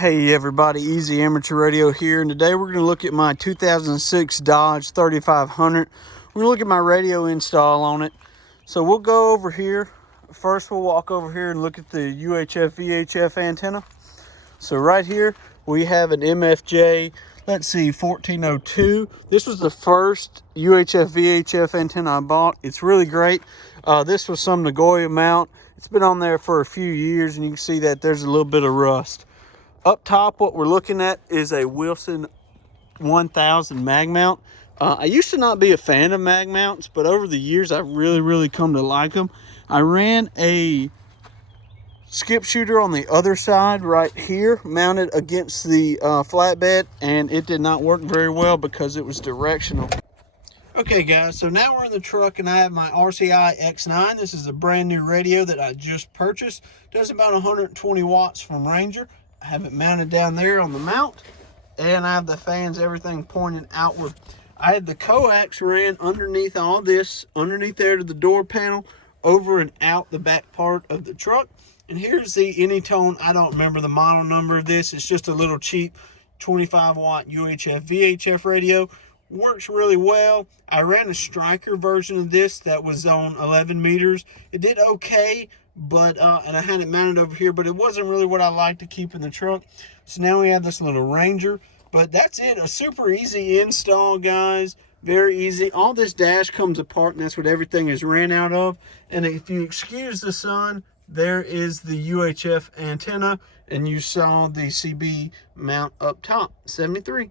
Hey everybody, Easy Amateur Radio here, and today we're going to look at my 2006 Dodge 3500. We're going to look at my radio install on it. So we'll go over here. First we'll walk over here and look at the UHF VHF antenna. So right here we have an MFJ, let's see, 1402. This was the first UHF VHF antenna I bought. It's really great. This was some Nagoya mount. It's been on there for a few years, and you can see that there's a little bit of rust. Up top, what we're looking at is a Wilson 1000 mag mount. I used to not be a fan of mag mounts, but over the years, I've really come to like them. I ran a skip shooter on the other side right here, mounted against the flatbed, and it did not work very well because it was directional. Okay guys, so now we're in the truck and I have my RCI X9. This is a brand new radio that I just purchased. Does about 120 watts from Ranger. I have it mounted down there on the mount, and I have the fans, everything pointing outward. I had the coax ran underneath all this, underneath there to the door panel, over and out the back part of the truck. And here's the Anytone. I don't remember the model number of this. It's just a little cheap 25 watt UHF VHF radio. Works really well. I ran a striker version of this that was on 11 meters. It did okay, but and I had it mounted over here, but it wasn't really what I like to keep in the truck. So now we have this little Ranger, but that's it. A super easy install, guys. Very easy. All this dash comes apart, and that's what everything is ran out of. And if you excuse the sun, there is the UHF antenna, and you saw the CB mount up top, 73.